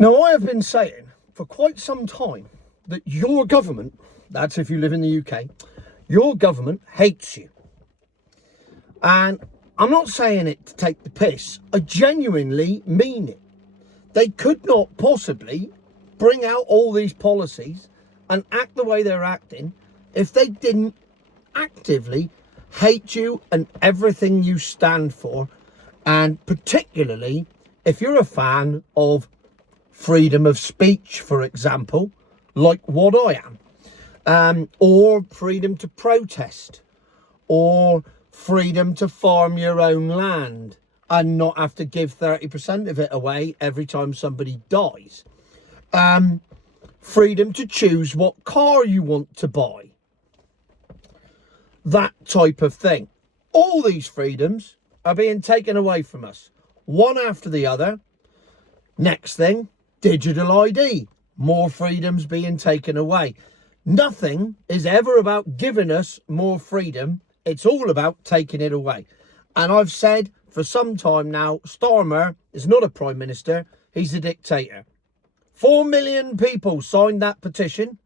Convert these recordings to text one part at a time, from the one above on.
Now, I have been saying for quite some time that your government, that's if you live in the UK, your government hates you. And I'm not saying it to take the piss. I genuinely mean it. They could not possibly bring out all these policies and act the way they're acting if they didn't actively hate you and everything you stand for, and particularly if you're a fan of freedom of speech, for example, like what I am, or freedom to protest, or freedom to farm your own land and not have to give 30% of it away every time somebody dies. Freedom to choose what car you want to buy. That type of thing. All these freedoms are being taken away from us, one after the other. Next thing, digital ID. More freedoms being taken away. Nothing is ever about giving us more freedom. It's all about taking it away. And I've said for some time now, Starmer is not a prime minister. He's a dictator. 4 million people signed that petition.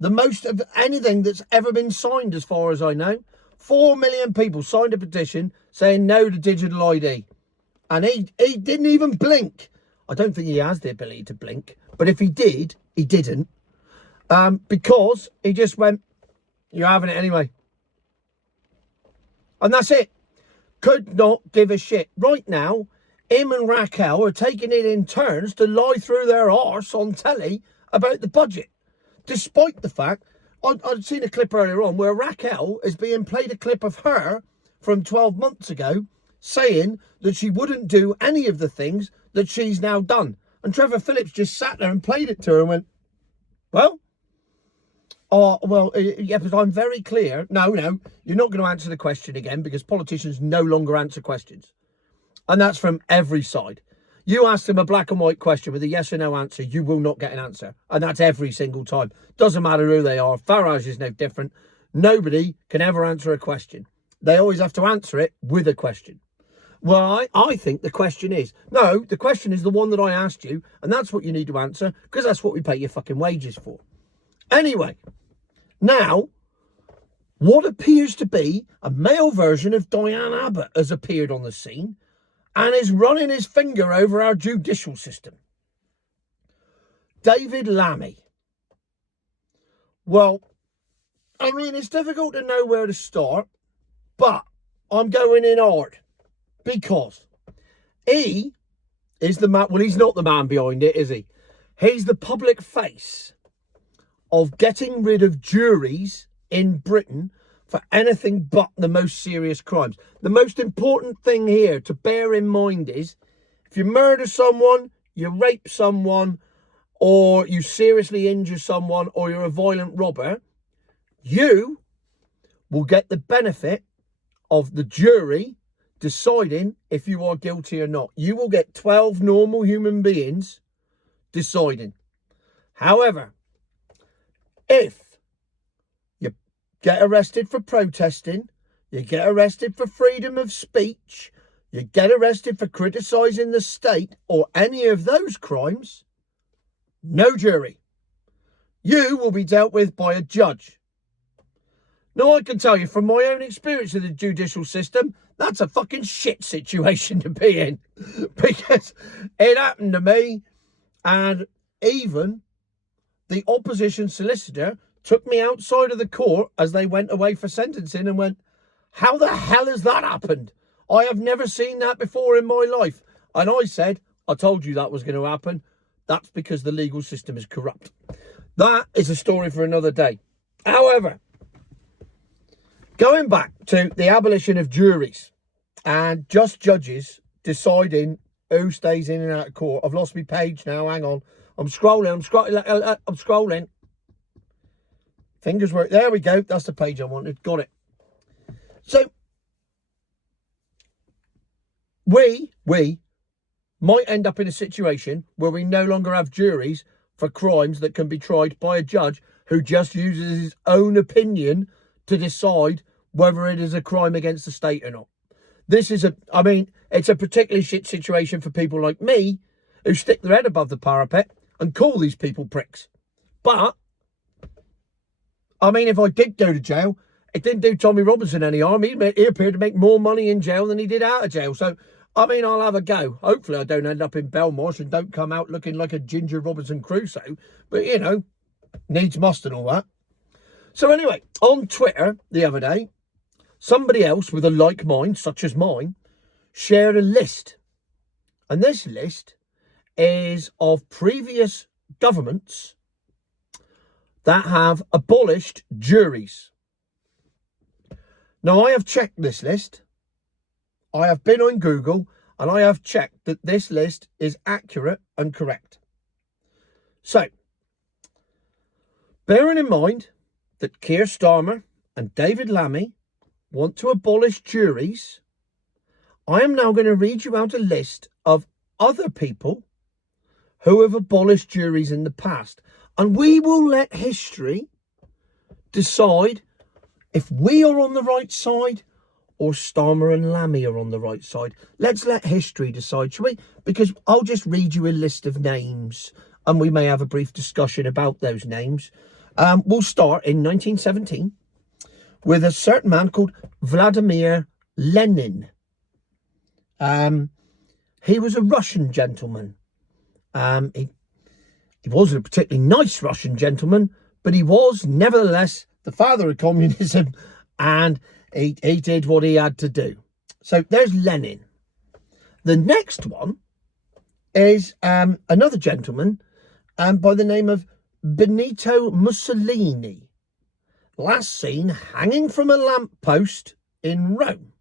The most of anything that's ever been signed, as far as I know. 4 million people signed a petition saying no to digital ID. And he didn't even blink. I don't think he has the ability to blink. But if he did, he didn't. Because he just went, you're having it anyway. And that's it. Could not give a shit. Right now, him and Raquel are taking it in turns to lie through their arse on telly about the budget. Despite the fact, I'd seen a clip earlier on where Raquel is being played a clip of her from 12 months ago saying that she wouldn't do any of the things that she's now done. And Trevor Phillips just sat there and played it to her and went, well, yeah, but I'm very clear. No, you're not going to answer the question again because politicians no longer answer questions. And that's from every side. You ask them a black and white question with a yes or no answer, you will not get an answer. And that's every single time. Doesn't matter who they are. Farage is no different. Nobody can ever answer a question. They always have to answer it with a question. Well, I think the question is, no, the question is the one that I asked you, and that's what you need to answer, because that's what we pay your fucking wages for. Anyway, now, what appears to be a male version of Diane Abbott has appeared on the scene and is running his finger over our judicial system. David Lammy. Well, I mean, it's difficult to know where to start, but I'm going in hard because he is the man. Well, he's not the man behind it, is he? He's the public face of getting rid of juries in Britain for anything but the most serious crimes. The most important thing here to bear in mind is if you murder someone, you rape someone, or you seriously injure someone, or you're a violent robber, you will get the benefit of the jury deciding if you are guilty or not. You will get 12 normal human beings deciding. However, if you get arrested for protesting, you get arrested for freedom of speech, you get arrested for criticising the state or any of those crimes, no jury. You will be dealt with by a judge. Now, I can tell you from my own experience of the judicial system, that's a fucking shit situation to be in. Because it happened to me, and even the opposition solicitor took me outside of the court as they went away for sentencing and went, how the hell has that happened? I have never seen that before in my life. And I said, I told you that was going to happen. That's because the legal system is corrupt. That is a story for another day. However, going back to the abolition of juries and just judges deciding who stays in and out of court. I've lost my page now. Hang on. I'm scrolling. Fingers work. There we go. That's the page I wanted. Got it. So, we might end up in a situation where we no longer have juries for crimes that can be tried by a judge who just uses his own opinion to decide whether it is a crime against the state or not. This is it's a particularly shit situation for people like me who stick their head above the parapet and call these people pricks. But, I mean, if I did go to jail, it didn't do Tommy Robinson any harm. He appeared to make more money in jail than he did out of jail. So, I mean, I'll have a go. Hopefully I don't end up in Belmarsh and don't come out looking like a Ginger Robinson Crusoe. But, you know, needs must and all that. So anyway, on Twitter the other day, somebody else with a like mind, such as mine, shared a list. And this list is of previous governments that have abolished juries. Now, I have checked this list. I have been on Google and I have checked that this list is accurate and correct. So, bearing in mind that Keir Starmer and David Lammy want to abolish juries, I am now going to read you out a list of other people who have abolished juries in the past. And we will let history decide if we are on the right side or Starmer and Lammy are on the right side. Let's let history decide, shall we? Because I'll just read you a list of names and we may have a brief discussion about those names. We'll start in 1917 with a certain man called Vladimir Lenin. He was a Russian gentleman. He wasn't a particularly nice Russian gentleman, but he was nevertheless the father of communism, and he did what he had to do. So there's Lenin. The next one is another gentleman by the name of Benito Mussolini, last seen hanging from a lamppost in Rome.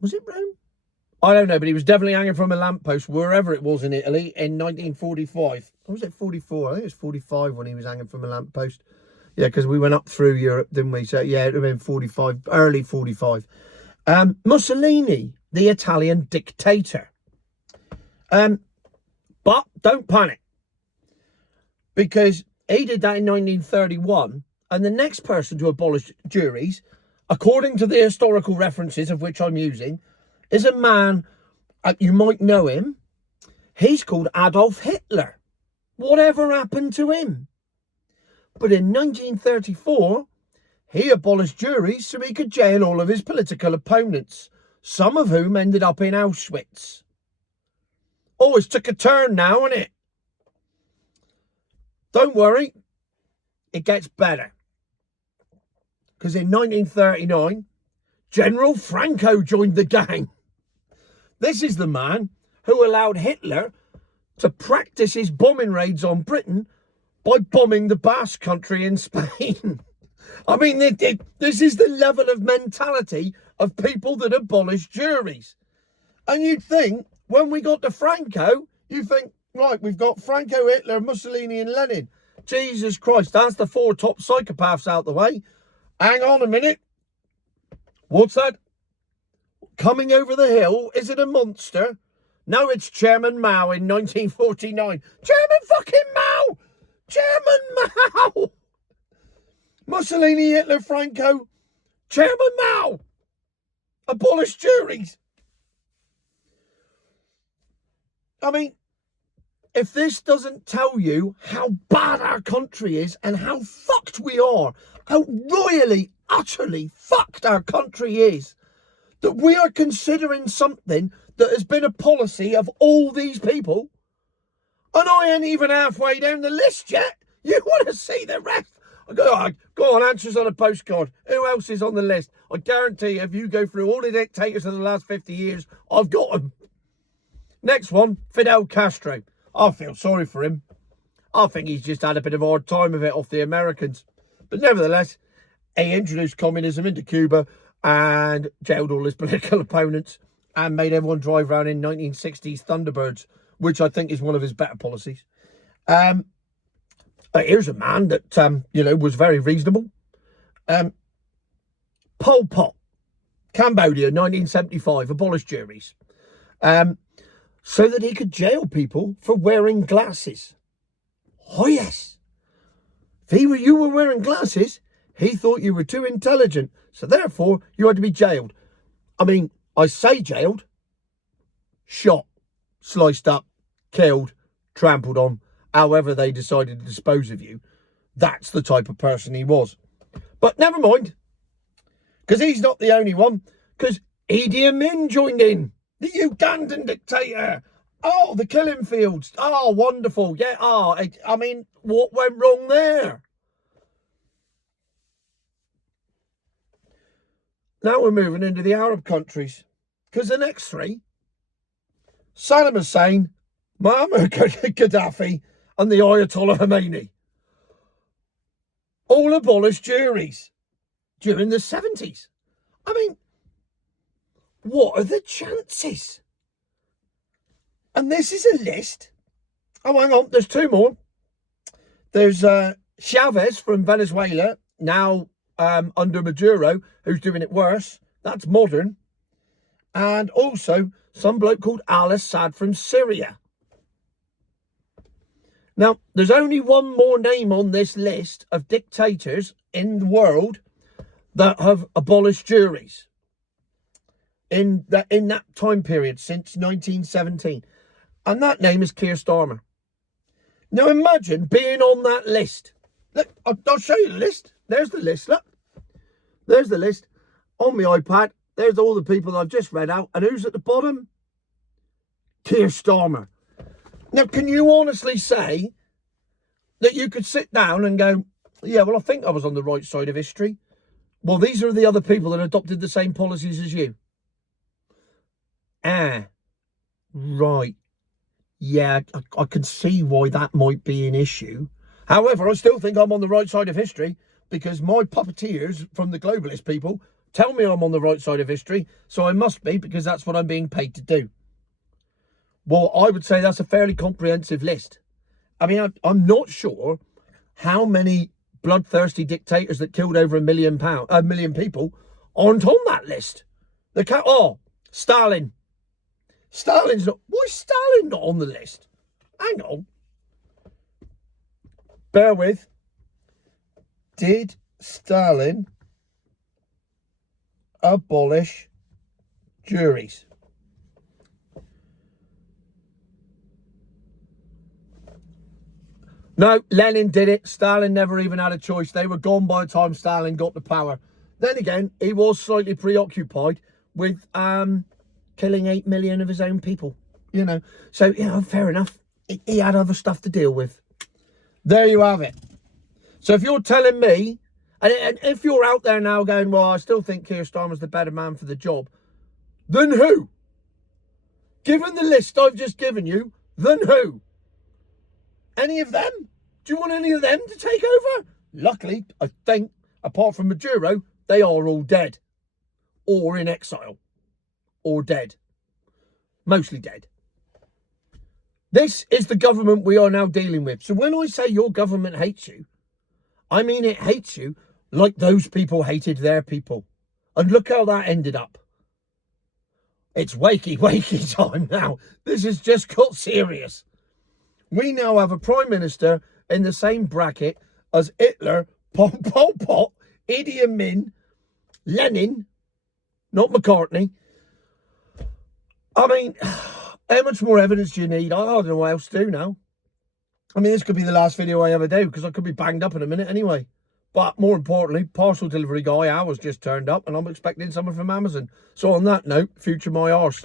Was it Rome? I don't know, but he was definitely hanging from a lamppost wherever it was in Italy in 1945. Or was it 44? I think it was 45 when he was hanging from a lamppost. Yeah, because we went up through Europe, didn't we? So, yeah, it would have been 45, early 45. Mussolini, the Italian dictator. But don't panic, because he did that in 1931, and the next person to abolish juries, according to the historical references of which I'm using, is a man, you might know him. He's called Adolf Hitler. Whatever happened to him? But in 1934, he abolished juries so he could jail all of his political opponents, some of whom ended up in Auschwitz. Oh, it's took a turn now, isn't it? Don't worry, it gets better. Because in 1939, General Franco joined the gang. This is the man who allowed Hitler to practice his bombing raids on Britain by bombing the Basque Country in Spain. I mean, this is the level of mentality of people that abolish juries. And you'd think, when we got to Franco, you think, right, we've got Franco, Hitler, Mussolini and Lenin. Jesus Christ, that's the four top psychopaths out the way. Hang on a minute. What's that? Coming over the hill? Is it a monster? No, it's Chairman Mao in 1949. Chairman fucking Mao! Chairman Mao! Mussolini, Hitler, Franco, Chairman Mao! Abolish juries! I mean, if this doesn't tell you how bad our country is and how fucked we are, how royally, utterly fucked our country is, that we are considering something that has been a policy of all these people, and I ain't even halfway down the list yet. You want to see the rest? Go on, answers on a postcard. Who else is on the list? I guarantee you, if you go through all the dictators of the last 50 years, I've got them. Next one, Fidel Castro. I feel sorry for him. I think he's just had a bit of a hard time of it off the Americans. But nevertheless, he introduced communism into Cuba and jailed all his political opponents and made everyone drive around in 1960s Thunderbirds, which I think is one of his better policies. Here's a man that, was very reasonable. Pol Pot, Cambodia, 1975, abolished juries. So that he could jail people for wearing glasses. Oh, yes. If you were wearing glasses, he thought you were too intelligent. So therefore, you had to be jailed. I mean, I say jailed. Shot. Sliced up. killed, trampled on, however they decided to dispose of you. That's the type of person he was. But never mind, because he's not the only one, because Idi Amin joined in, the Ugandan dictator. Oh, the killing fields. Oh, wonderful. Yeah, I mean, what went wrong there? Now we're moving into the Arab countries, because the next three, Saddam Hussein, Muammar Gaddafi, and the Ayatollah Khomeini, all abolished juries during the 70s. I mean, what are the chances? And this is a list. Oh, hang on, there's two more. There's Chavez from Venezuela, now under Maduro, who's doing it worse. That's modern. And also some bloke called al-Assad from Syria. Now, there's only one more name on this list of dictators in the world that have abolished juries in that time period since 1917. And that name is Keir Starmer. Now, imagine being on that list. Look, I'll show you the list. There's the list, look. There's the list on my iPad. There's all the people I've just read out. And who's at the bottom? Keir Starmer. Now, can you honestly say that you could sit down and go, yeah, well, I think I was on the right side of history. Well, these are the other people that adopted the same policies as you. Right. Yeah, I can see why that might be an issue. However, I still think I'm on the right side of history because my puppeteers from the globalist people tell me I'm on the right side of history, so I must be because that's what I'm being paid to do. Well, I would say that's a fairly comprehensive list. I mean, I'm not sure how many bloodthirsty dictators that killed over a million people aren't on that list. Stalin. Stalin's not. Why is Stalin not on the list? Hang on. Bear with. Did Stalin abolish juries? No, Lenin did it. Stalin never even had a choice. They were gone by the time Stalin got the power. Then again, he was slightly preoccupied with killing 8 million of his own people. You know, so, fair enough. He had other stuff to deal with. There you have it. So if you're telling me, and if you're out there now going, well, I still think Keir Starmer's the better man for the job, then who? Given the list I've just given you, then who? Any of them? Do you want any of them to take over? Luckily, I think, apart from Maduro, they are all dead. Or in exile. Or dead. Mostly dead. This is the government we are now dealing with. So when I say your government hates you, I mean it hates you like those people hated their people. And look how that ended up. It's wakey time now. This has just got serious. We now have a Prime Minister in the same bracket as Hitler, Pol Pot, Idi Amin, Lenin, not McCartney. I mean, how much more evidence do you need? I don't know what else to do now. I mean, this could be the last video I ever do because I could be banged up in a minute anyway. But more importantly, parcel delivery guy, ours just turned up and I'm expecting someone from Amazon. So on that note, future my arse.